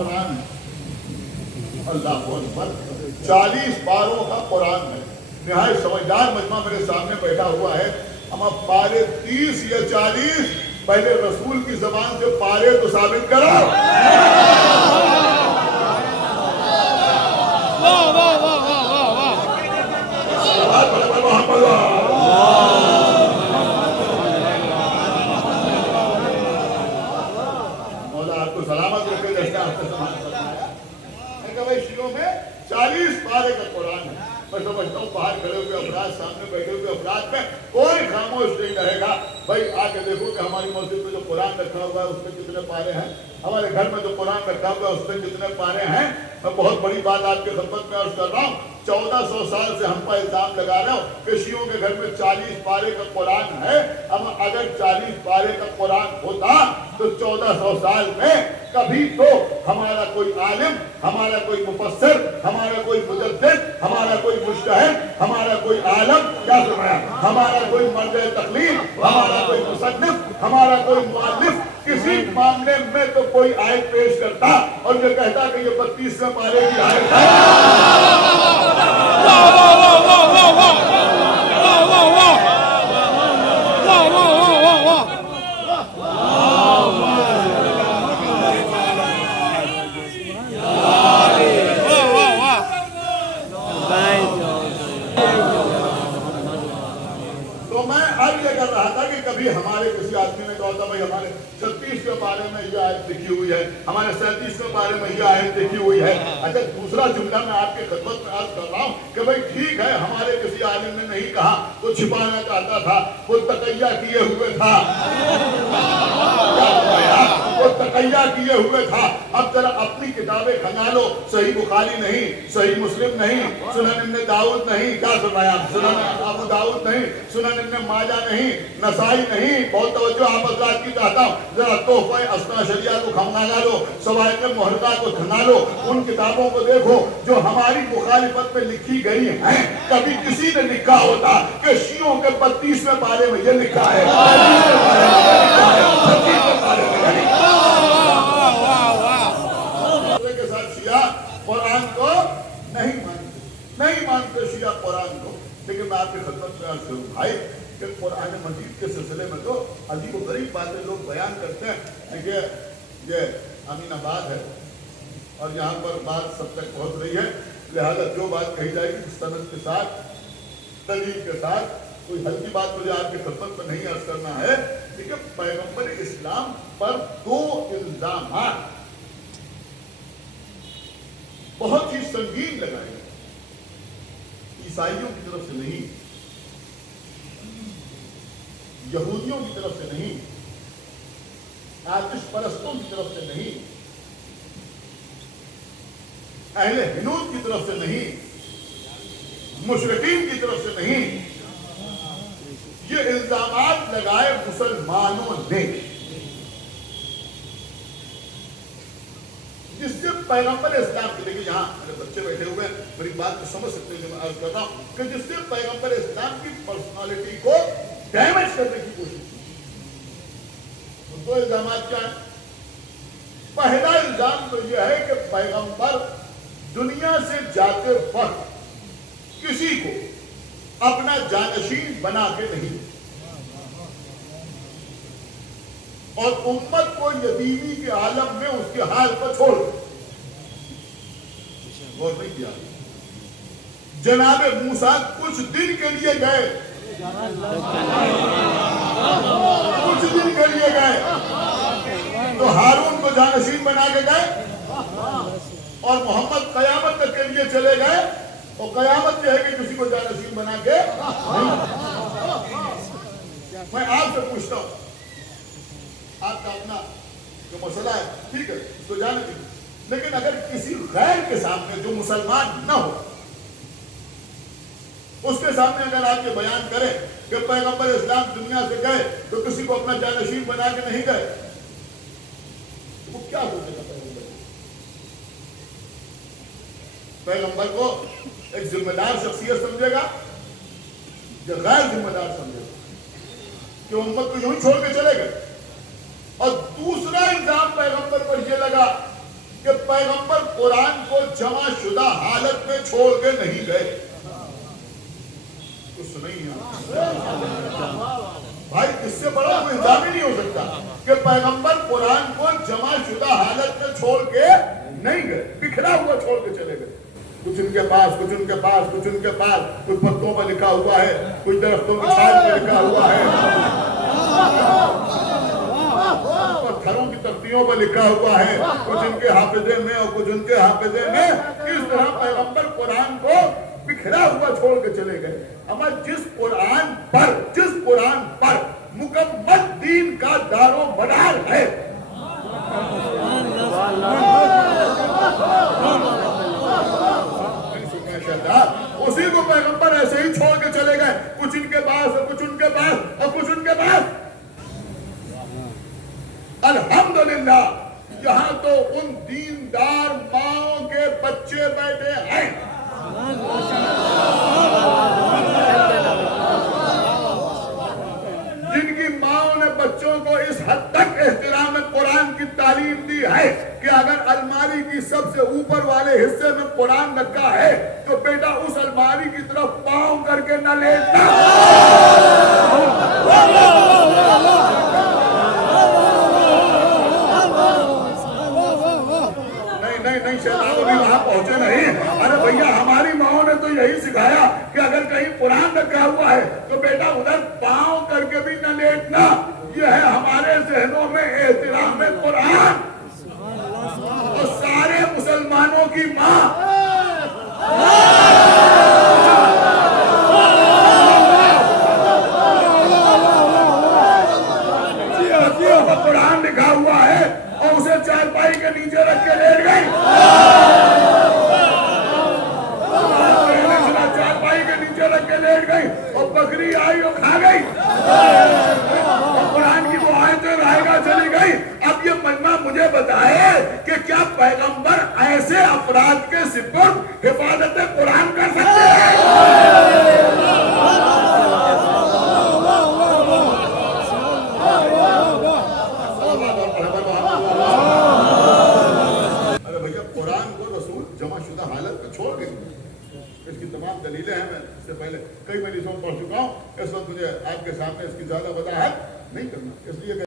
قرآن ہے. اللہ اکبر. 40 پاروں کا قرآن ہے. نہایت سمجھدار مجمع میرے سامنے بیٹھا ہوا ہے. ہم اب پارے 30 یا 40 پہلے رسول کی زبان سے پارے تو ثابت کرو. مولا آپ کو سلامت رکھے. جیسے آپ نے سلام فرمایا میں کہ بھائی شیعوں میں 40 پارے کا قرآن ہے. میں سمجھتا ہوں باہر کھڑے ہوئے افراد, سامنے بیٹھے ہوئے افراد میں کوئی خاموش نہیں رہے گا. بھائی آ کے دیکھو کہ ہماری مسجد میں جو قرآن رکھا ہوا ہے اس میں کتنے پارے ہیں, ہمارے گھر میں جو قرآن رکھا ہوا ہے اس میں کتنے پارے ہیں. میں بہت بڑی بات آپ کے خدمت میں عرض کر رہا ہوں. 1400 سال سے ہم پر الزام لگا رہے ہو کہ شیعوں کے گھر میں 40 پارے کا قرآن ہے. اب اگر 40 پارے کا قرآن ہوتا تو 1400 سال میں کبھی تو ہمارا کوئی عالم, ہمارا کوئی مفسر, ہمارا کوئی مجدد, ہمارا کوئی مجتہد, ہمارا کوئی عالم, کیا فرمایا, ہمارا کوئی مرد تقلید, ہمارا کوئی مصنف, ہمارا کوئی مؤلف کسی معاملے میں تو کوئی آیت پیش کرتا اور یہ کہتا کہ یہ 32ویں پارے کی آیت ہے. تو میں اب یہ کر رہا تھا کہ کبھی ہمارے کسی آدمی نے کہا تھا بھائی ہمارے 36ویں پارے میں یہ آیت لکھی ہوئی ہے, ہمارے 37ویں پارے میں یہ آیت لکھی ہوئی ہے. اچھا دوسرا جملہ میں آپ کی خدمت میں عرض کر رہا ہوں کہ بھائی ٹھیک ہے ہمارے کسی عالم نے نہیں کہا, وہ چھپانا چاہتا تھا, وہ تقیہ کیے ہوئے تھا, وہ تقیہ کیے ہوئے تھا. اب ذرا اپنی کتابیں کھنگا لو, صحیح بخاری نہیں, صحیح مسلم نہیں, سنن ابن داؤد نہیں, کیا فرمایا, سنن ابو داؤد نہیں, سنن ابن ماجہ نہیں, نسائی نہیں. بہت توجہ آپ حضرات کی چاہتا ہوں. ذرا تحفہ اثنا شریعہ کو کھنگا لو, سوائق محرقہ کو کھنگا لو, ان کتابوں کو دیکھو جو ہماری مخالفت میں لکھی گئی ہیں. کبھی کسی نے لکھا ہوتا کہ شیعوں کے 32ویں پارے میں یہ لکھا ہے, 35ویں پارے میں یہ لکھا ہے, 36ویں پارے میں یہ لکھا ہے. کے ساتھ شیعہ قرآن کو نہیں مانتے شیعہ قرآن کو. لیکن میں آپ کی خدمت میں عرض کروں بھائی کہ قرآن مجید کے سلسلے میں تو عجیب و غریب باتیں لوگ بیان کرتے ہیں. دیکھیے یہ امین آباد ہے اور یہاں پر بات سب تک پہنچ رہی ہے, لہذا جو بات کہی جائے گی سند کے ساتھ, دلیل کے ساتھ, کوئی ہلکی بات مجھے آپ کی خدمت میں نہیں عرض کرنا ہے. دیکھیے پیغمبر اسلام پر 2 الزامات بہت ہی سنگین لگائے گئے. عیسائیوں کی طرف سے نہیں, یہودیوں کی طرف سے نہیں, آتش پرستوں کی طرف سے نہیں, اہل ہنود کی طرف سے نہیں, مشرکین کی طرف سے نہیں. یہ الزامات لگائے مسلمانوں نے, جس سے پیغمبر اسلام کے, لیکن یہاں میرے بچے بیٹھے ہوئے ہیں, میری بات کو سمجھ سکتے ہیں جو میں عرض کر رہا ہوں, کہ جس سے پیغمبر اسلام کی پرسنالٹی کو ڈیمیج کرنے کی کوشش کی. 2 الزامات کیا ہیں؟ پہلا الزام تو یہ ہے کہ پیغمبر دنیا سے جاتے وقت کسی کو اپنا جانشین بنا کے نہیں, اور امت کو یتیمی کے عالم میں اس کے حال پر چھوڑ دے. غور نہیں کیا. جناب موسیٰ کچھ دن کے لیے گئے, کچھ دن کے لیے گئے تو ہارون کو جانشین بنا کے گئے, اور محمد قیامت تک کے لیے چلے گئے, اور قیامت یہ ہے کہ کسی کو جانشین بنا کے نہیں. میں آپ سے پوچھتا ہوں, آپ کا اپنا جو مسئلہ ہے ٹھیک ہے اس کو جانے دیجیے, لیکن اگر کسی غیر کے سامنے جو مسلمان نہ ہو اس کے سامنے اگر آپ یہ بیان کریں کہ پیغمبر اسلام دنیا سے گئے تو کسی کو اپنا جانشین بنا کے نہیں گئے, تو وہ کیا سوچے گا پیغمبر کو ایک ذمہ دار شخصیت سمجھے گا یا غیر ذمہ دار سمجھے گا کہ امت کو یوں چھوڑ کے چلے گئے. اور دوسرا الزام پیغمبر پر یہ لگا کہ پیغمبر قرآن کو جمع شدہ حالت میں چھوڑ کے نہیں گئے. کچھ نہیں ہے بھائی، اس سے بڑا کوئی الزام ہی نہیں ہو سکتا کہ پیغمبر قرآن کو جمع شدہ حالت میں چھوڑ کے نہیں گئے، بکھرا ہوا چھوڑ کے چلے گئے. کچھ ان کے پاس، کچھ ان کے پاس، کچھ ان کے پاس، کچھ پتوں پر لکھا ہوا ہے، کچھ درختوں کی چھال پر لکھا ہوا ہے، پتھروں کی تختیوں پر لکھا ہوا ہے، کچھ ان کے حافظے میں اور کچھ ان کے حافظے میں. اس طرح پیغمبر قرآن کو بکھرا ہوا چھوڑ کے چلے گئے. اما جس قرآن پر مکمل دین کا دار و مدار ہے، اسی کو پیغمبر ایسے ہی چھوڑ کے چلے گئے. کچھ ان کے پاس اور کچھ ان کے پاس اور کچھ ان کے پاس. الحمدللہ یہاں تو ان دیندار ماؤں کے بچے بیٹھے ہیں جن کی ماؤں نے بچوں کو اس حد تک احترام قرآن کی تعلیم دی ہے کہ اگر الماری کی سب سے اوپر والے حصے میں قرآن رکھا ہے تو بیٹا اس الماری کی طرف پاؤں کر کے نہ لیٹنا. نہیں شیطان ابھی وہاں پہنچے نہیں. ارے بھیا، ہماری ماؤں نے تو یہی سکھایا کہ اگر کہیں قرآن رکھا ہوا ہے تو بیٹا ادھر پاؤں کر کے بھی نہ لیٹنا. یہ ہے ہمارے ذہنوں میں احترام قرآن. اور سارے مسلمانوں کی ماں قرآن لکھا ہوا ہے اور اسے چارپائی کے نیچے رکھ کے لیٹ گئی. چارپائی کے نیچے رکھ کے لیٹ گئی اور بکری آئی اور کھا گئی اور قرآن کی وہ آیتیں رائے گا چلی گئی. اب یہ مجمع مجھے بتائے کہ کیا پیغمبر ایسے افراد کے سپرد حفاظت قرآن کر سکتے ہیں؟ حالت میں چھوڑ گئی. اس کی تمام دلیلیں ہیں، میں اس سے پہلے کئی مجلسوں میں پڑھ چکا ہوں. اس وقت مجھے آپ کے سامنے اس کی زیادہ وضاحت نہیں کرنا، اس لیے کہ